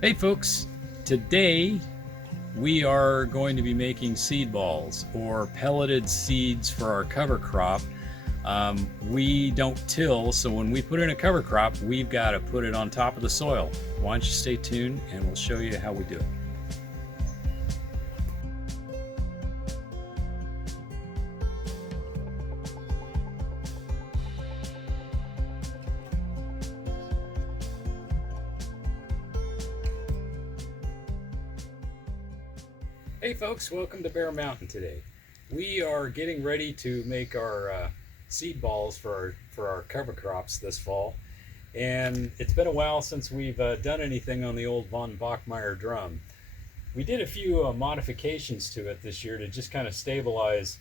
Hey folks, today we are going to be making seed balls or pelleted seeds for our cover crop. We don't till, so when we put in a cover crop, we've got to put it on top of the soil. Why don't you stay tuned and we'll show you how we do it. Hey folks, welcome to Bear Mountain today. We are getting ready to make our seed balls for our cover crops this fall. And it's been a while since we've done anything on the old Von Bachmayr drum. We did a few modifications to it this year to just kind of stabilize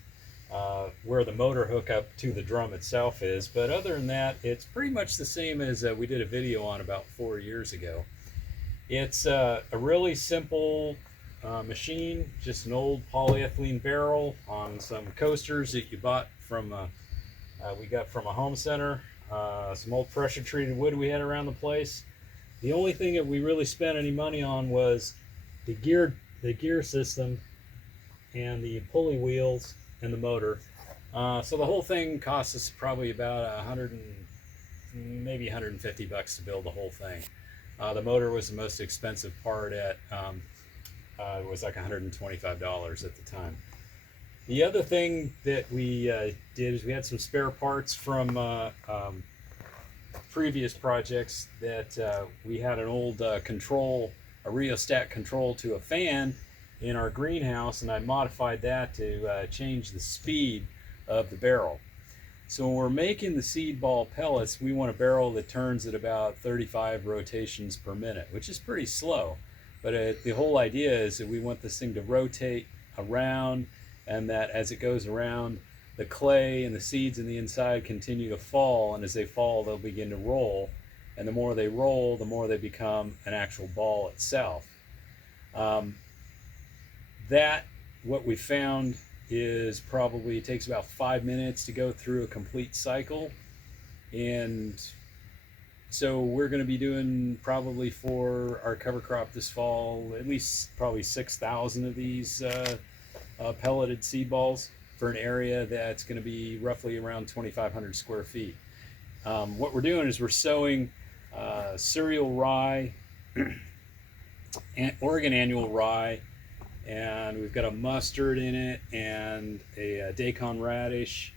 where the motor hookup to the drum itself is. But other than that, it's pretty much the same as we did a video on about 4 years ago. It's a really simple machine, just an old polyethylene barrel on some coasters that you bought from we got from a home center, some old pressure treated wood we had around the place. The only thing that we really spent any money on was the gear system and the pulley wheels and the motor. So the whole thing cost us probably about 100 and maybe 150 bucks to build the whole thing. The motor was the most expensive part at it was like $125 at the time. The other thing that we did is we had some spare parts from previous projects that we had an old control, a rheostat control to a fan in our greenhouse, and I modified that to change the speed of the barrel. So when we're making the seed ball pellets, we want a barrel that turns at about 35 rotations per minute, which is pretty slow. But the whole idea is that we want this thing to rotate around, and that as it goes around, the clay and the seeds in the inside continue to fall, and as they fall, they'll begin to roll. And the more they roll, the more they become an actual ball itself. What we found is probably takes about 5 minutes to go through a complete cycle. And so we're going to be doing probably for our cover crop this fall, at least probably 6,000 of these pelleted seed balls for an area that's going to be roughly around 2,500 square feet. What we're doing is we're sowing cereal rye, Oregon annual rye, and we've got a mustard in it, and a daikon radish,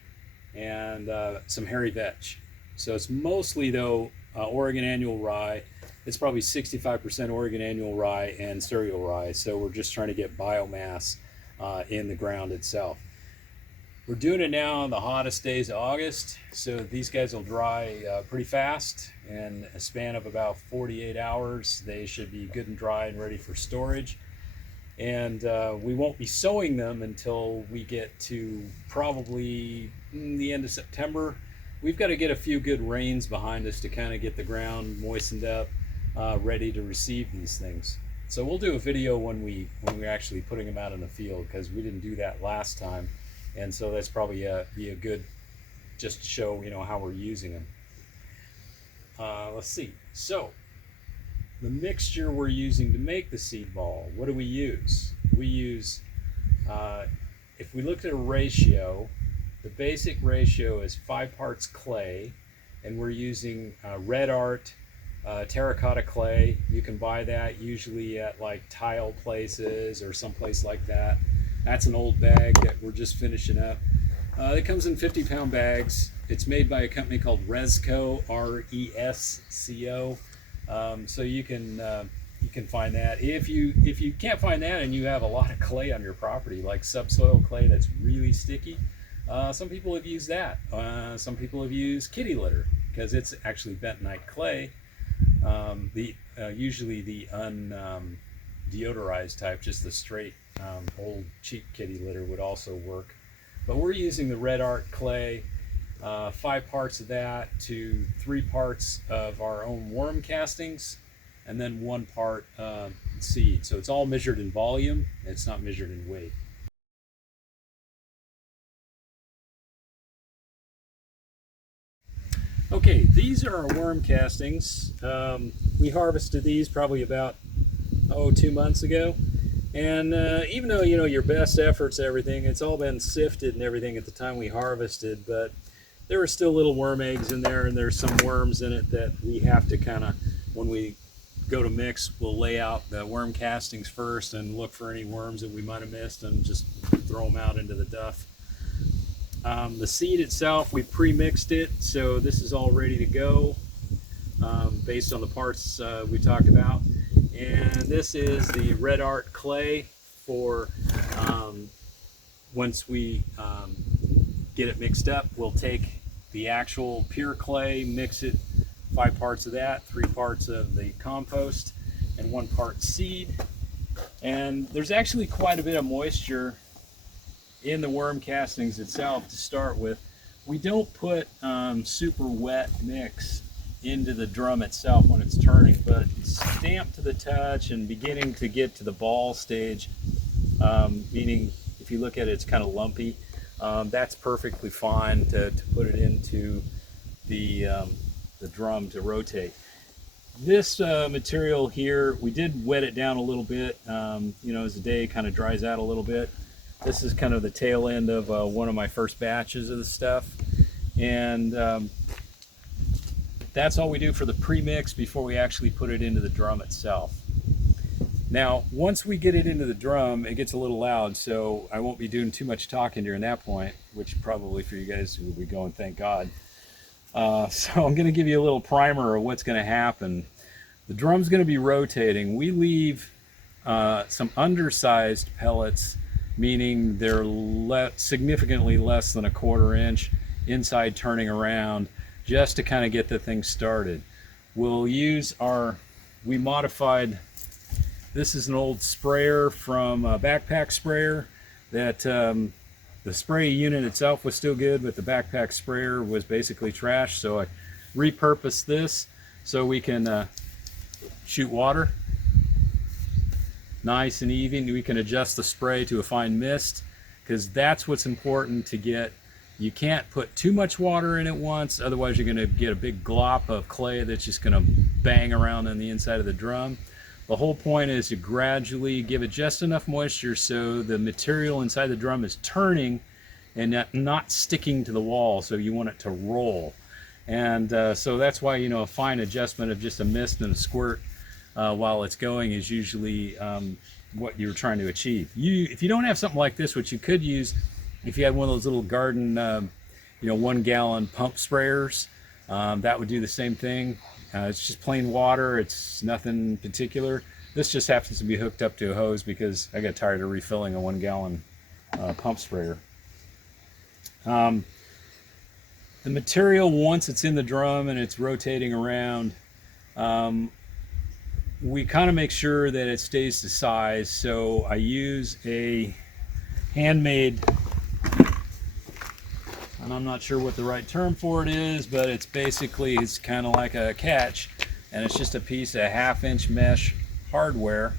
and some hairy vetch. So it's mostly though Oregon annual rye. It's probably 65% Oregon annual rye and cereal rye. So we're just trying to get biomass in the ground itself. We're doing it now on the hottest days of August, so these guys will dry pretty fast. In a span of about 48 hours, they should be good and dry and ready for storage. And we won't be sowing them until we get to probably the end of September. We've got to get a few good rains behind us to kind of get the ground moistened up, ready to receive these things. So we'll do a video when we're actually putting them out in the field, because we didn't do that last time, and so that's probably be a good just to show how we're using them. Let's see. So the mixture we're using to make the seed ball, what do we use? We use, if we looked at a ratio, the basic ratio is 5 parts clay, and we're using red art terracotta clay. You can buy that usually at like tile places or someplace like that. That's an old bag that we're just finishing up. It comes in 50-pound bags. It's made by a company called Resco, R-E-S-C-O. So you can find that. If you can't find that and you have a lot of clay on your property, like subsoil clay that's really sticky, some people have used that. Some people have used kitty litter, because it's actually bentonite clay. Usually the deodorized type, just the straight old cheap kitty litter would also work. But we're using the red art clay, 5 parts of that to 3 parts of our own worm castings, and then 1 part seed. So it's all measured in volume. It's not measured in weight. Okay, these are our worm castings. We harvested these probably about 2 months ago. And even though, you know, your best efforts, everything, it's all been sifted and everything at the time we harvested, but there were still little worm eggs in there, and there's some worms in it that we have to kind of, when we go to mix, we'll lay out the worm castings first and look for any worms that we might have missed and just throw them out into the duff. The seed itself, we pre-mixed it, so this is all ready to go based on the parts we talked about. And this is the red art clay for once we get it mixed up, we'll take the actual pure clay, mix it, 5 parts of that, 3 parts of the compost, and 1 part seed. And there's actually quite a bit of moisture in the worm castings itself to start with. We don't put super wet mix into the drum itself when it's turning, but it's stamped to the touch and beginning to get to the ball stage, meaning if you look at it, it's kind of lumpy. That's perfectly fine to put it into the drum to rotate. This material here, we did wet it down a little bit, you know, as the day kind of dries out a little bit. This is kind of the tail end of one of my first batches of the stuff. And that's all we do for the pre-mix before we actually put it into the drum itself. Now, once we get it into the drum, it gets a little loud, so I won't be doing too much talking during that point, which probably for you guys will be going, thank God. So I'm going to give you a little primer of what's going to happen. The drum's going to be rotating. We leave some undersized pellets, meaning they're significantly less than 1/4 inch inside turning around, just to kind of get the thing started. We'll use we modified, this is an old sprayer from a backpack sprayer that the spray unit itself was still good, but the backpack sprayer was basically trash, so I repurposed this so we can shoot water nice and even. We can adjust the spray to a fine mist, because that's what's important to get. You can't put too much water in at once, otherwise you're going to get a big glop of clay that's just going to bang around on the inside of the drum. The whole point is to gradually give it just enough moisture so the material inside the drum is turning and not sticking to the wall, so you want it to roll. And so that's why, you know, a fine adjustment of just a mist and a squirt while it's going is usually what you're trying to achieve. If you don't have something like this, what you could use, if you had one of those little garden, you know, 1 gallon pump sprayers, that would do the same thing. It's just plain water. It's nothing particular. This just happens to be hooked up to a hose because I got tired of refilling a 1 gallon pump sprayer. The material, once it's in the drum and it's rotating around, we kind of make sure that it stays the size. So I use a handmade, and I'm not sure what the right term for it is, but it's basically, it's kind of like a catch, and it's just a piece of 1/2 inch mesh hardware.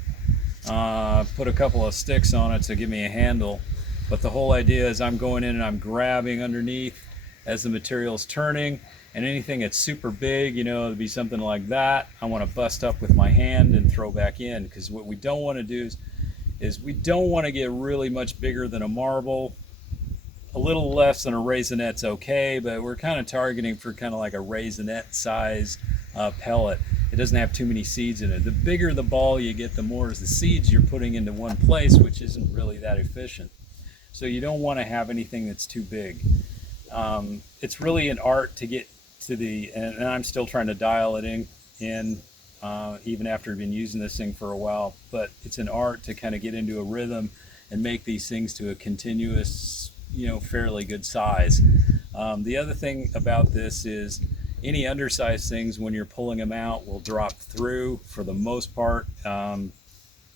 Put a couple of sticks on it to give me a handle, but the whole idea is I'm going in and I'm grabbing underneath as the material's turning, and anything that's super big, you know, it'd be something like that, I want to bust up with my hand and throw back in, because what we don't want to do is we don't want to get really much bigger than a marble. A little less than a raisinette's okay, but we're kind of targeting for kind of like a raisinette size pellet. It doesn't have too many seeds in it. The bigger the ball you get, the more is the seeds you're putting into one place, which isn't really that efficient. So you don't want to have anything that's too big. It's really an art to get to and I'm still trying to dial it in even after I've been using this thing for a while, but it's an art to kind of get into a rhythm and make these things to a continuous, you know, fairly good size. The other thing about this is any undersized things, when you're pulling them out, will drop through for the most part,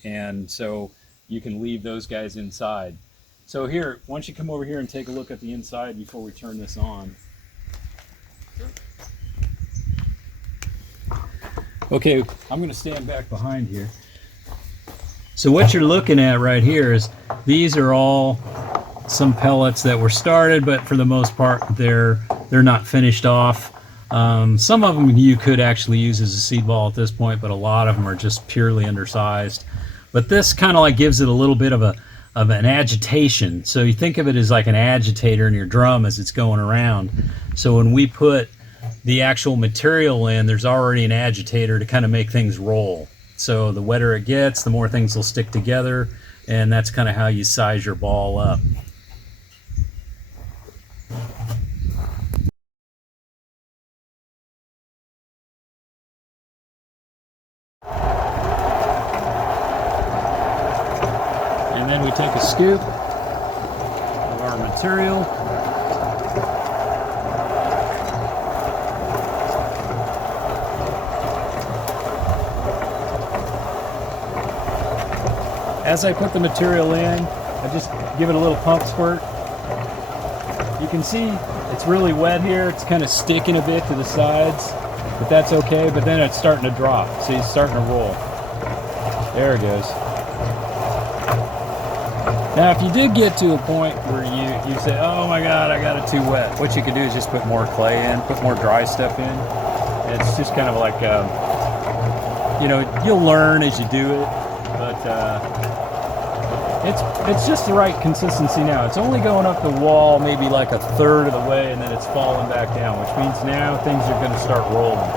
and so you can leave those guys inside. So here, why don't you come over here and take a look at the inside before we turn this on. Okay, I'm going to stand back behind here. So what you're looking at right here is these are all some pellets that were started, but for the most part they're not finished off. Some of them you could actually use as a seed ball at this point, but a lot of them are just purely undersized. But this kind of like gives it a little bit of an agitation. So you think of it as like an agitator in your drum as it's going around. So when we put the actual material in, there's already an agitator to kind of make things roll. So the wetter it gets, the more things will stick together, and that's kind of how you size your ball up. And then we take a scoop of our material. As I put the material in, I just give it a little pump squirt. You can see it's really wet here. It's kind of sticking a bit to the sides, but that's okay. But then it's starting to drop. See, it's starting to roll. There it goes. Now, if you did get to a point where you say, oh my God, I got it too wet, what you could do is just put more clay in, put more dry stuff in. It's just kind of like, you know, you'll learn as you do it, but it's just the right consistency now. It's only going up the wall maybe like a third of the way, and then it's falling back down, which means now things are going to start rolling.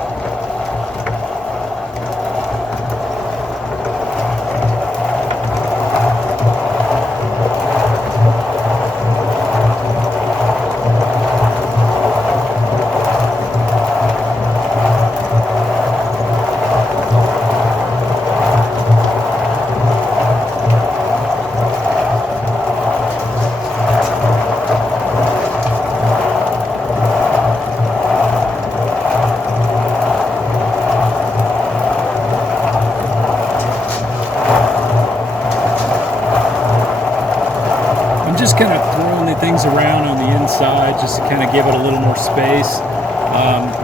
Just kind of throwing the things around on the inside just to kind of give it a little more space.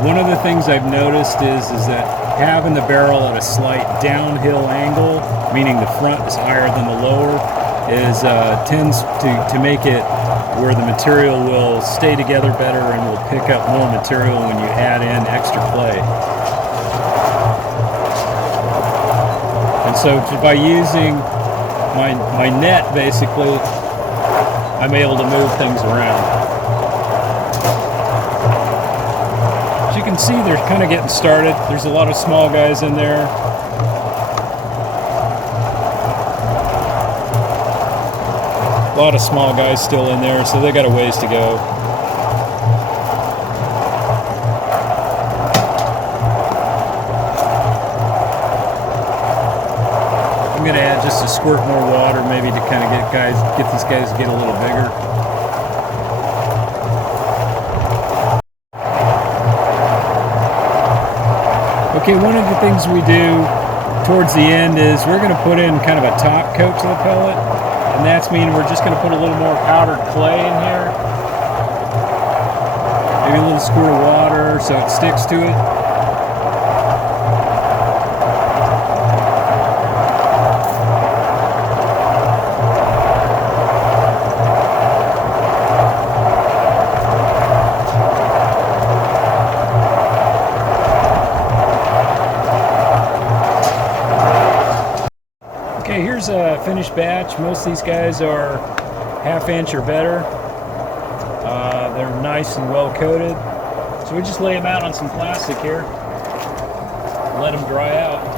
One of the things I've noticed is that having the barrel at a slight downhill angle, meaning the front is higher than the lower, tends to make it where the material will stay together better and will pick up more material when you add in extra clay. And so by using my net, basically, I'm able to move things around. As you can see, they're kind of getting started. There's a lot of small guys in there. A lot of small guys still in there, so they got a ways to go. I'm going to add just a squirt more water, maybe to kind of get these guys to get a little bigger. Okay, one of the things we do towards the end is we're going to put in kind of a top coat to the pellet, and that's meaning we're just going to put a little more powdered clay in here, maybe a little squirt of water so it sticks to it. Okay, here's a finished batch. Most of these guys are 1/2 inch or better. They're nice and well coated. So we just lay them out on some plastic here, let them dry out.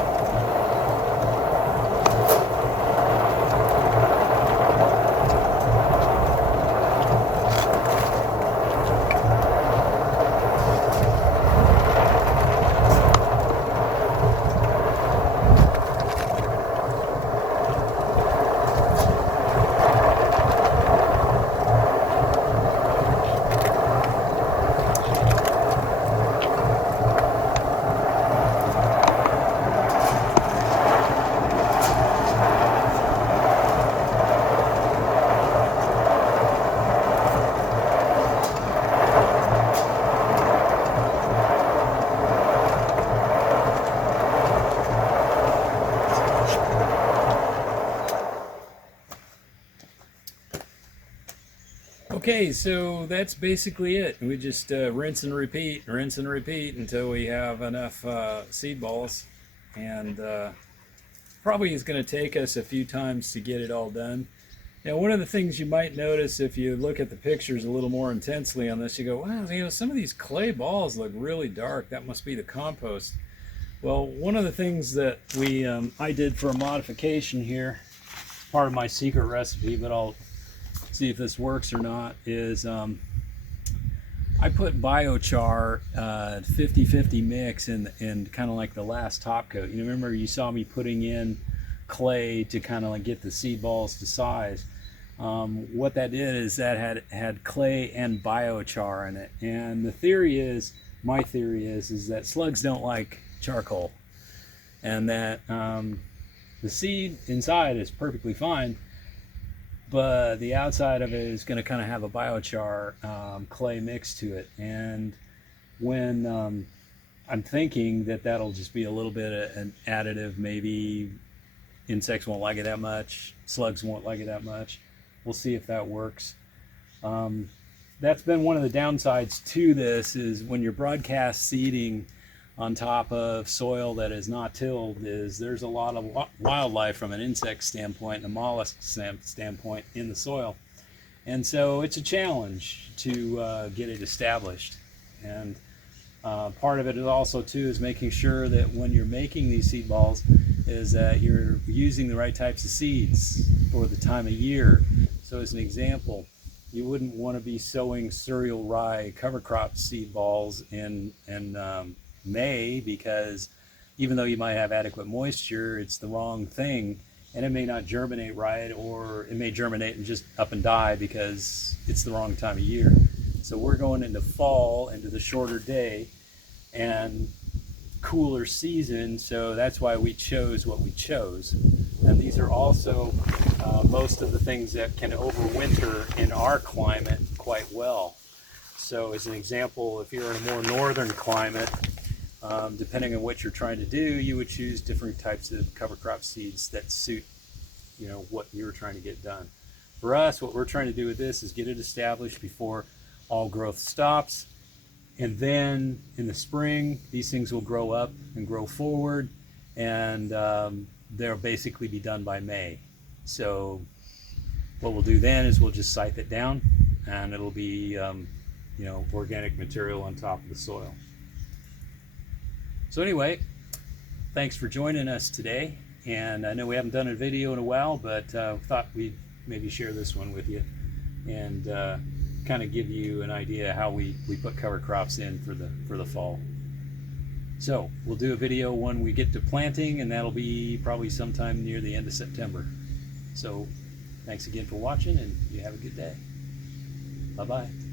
Okay, so that's basically it. We just rinse and repeat until we have enough seed balls. And probably is going to take us a few times to get it all done. Now, one of the things you might notice if you look at the pictures a little more intensely on this, you go, wow, you know, some of these clay balls look really dark. That must be the compost. Well, one of the things that I did for a modification here, part of my secret recipe, but I'll see if this works or not, is I put biochar 50-50 mix in kind of like the last top coat. You know, remember you saw me putting in clay to kind of like get the seed balls to size. What that did is that had clay and biochar in it, and the theory is, my theory is that slugs don't like charcoal, and that the seed inside is perfectly fine, but the outside of it is going to kind of have a biochar clay mix to it. And when I'm thinking that that'll just be a little bit of an additive, maybe insects won't like it that much, slugs won't like it that much. We'll see if that works. That's been one of the downsides to this, is when you're broadcast seeding on top of soil that is not tilled, is there's a lot of wildlife from an insect standpoint and a mollusk standpoint in the soil. And so it's a challenge to get it established. And part of it is also too is making sure that when you're making these seed balls is that you're using the right types of seeds for the time of year. So as an example, you wouldn't want to be sowing cereal rye cover crop seed balls in May, because even though you might have adequate moisture, it's the wrong thing, and it may not germinate right, or it may germinate and just up and die because it's the wrong time of year. So we're going into fall, into the shorter day and cooler season, so that's why we chose what we chose. And these are also most of the things that can overwinter in our climate quite well. So as an example, if you're in a more northern climate, depending on what you're trying to do, you would choose different types of cover crop seeds that suit, you know, what you're trying to get done. For us, what we're trying to do with this is get it established before all growth stops, and then in the spring these things will grow up and grow forward, and they'll basically be done by May. So what we'll do then is we'll just scythe it down, and it'll be you know, organic material on top of the soil. So anyway, thanks for joining us today, and I know we haven't done a video in a while, but thought we'd maybe share this one with you and kind of give you an idea how we put cover crops in for the fall. So we'll do a video when we get to planting, and that'll be probably sometime near the end of September. So thanks again for watching, and you have a good day. Bye-bye.